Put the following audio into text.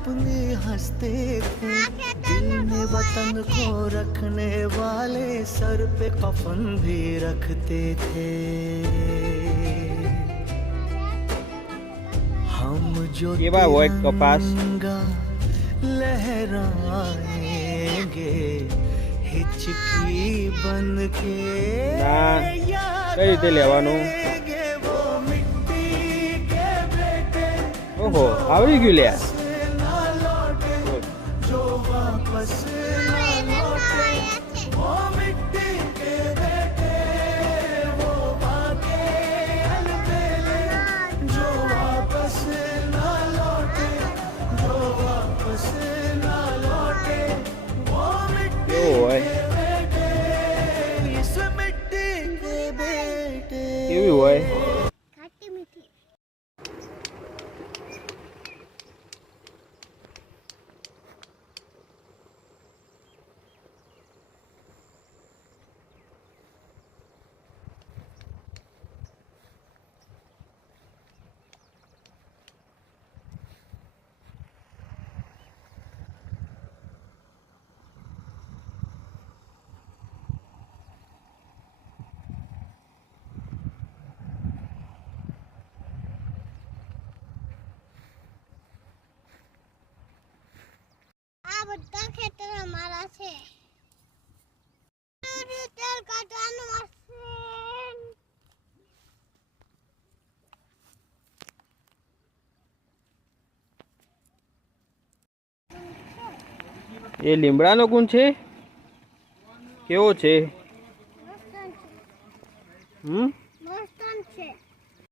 अपने हंसते थे, दिल में वतन को रखने वाले सर पे कफन भी रखते थे। हम जो तिरंगा लहराएंगे हिचकी बन के कई रीते लेवानुं? वो मिट्टी के बेटे ओहो आवड़ी गयुं ल्या ना लौटे, जो वापस ना लौटे। वो मिट्टी के बेटे वो बातें अलबेले, जो वापस ना लौटे, जो वापस ना लौटे। वो मिट्टी केवुं होय? इस मिट्टी के बेटे। केवी होय? खाटी मीठी। આ બધા ખેતર અમારા છે. તેલ કાઢવાનું મશીન. એ લીમડાનો ગુણ છે? કેવો છે? લસણ છે. હમ